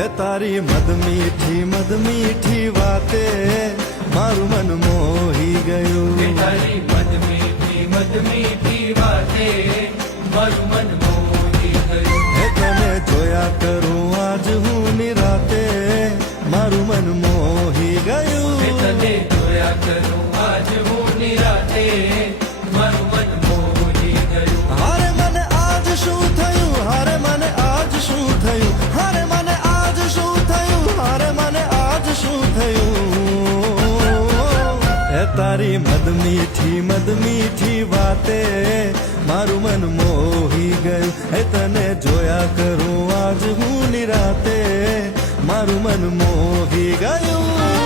એ તારી મદ મીઠી વાતે મારું મન મોહી ગયું. તારી મદ મીઠી વાતે મારું મન મોહી ગયું. એ તને જોયા કરું આજ હું નિરાતે મારું મન મોહી ગયું. તને જોયા કરું આજ હું નિરાતે મારું મન મોહી ગયું. હારે મને આજ શું થયું, હારે મને આજ શું થયું, હારે મને આજ શું થયું, હારે મને આજ શું થયું. એ તારી મદ મીઠી વાતે મારું મન મોહી ગયું. એ તને જોયા કરું આજ હું નિરાતે મારું મન મોહી ગયું.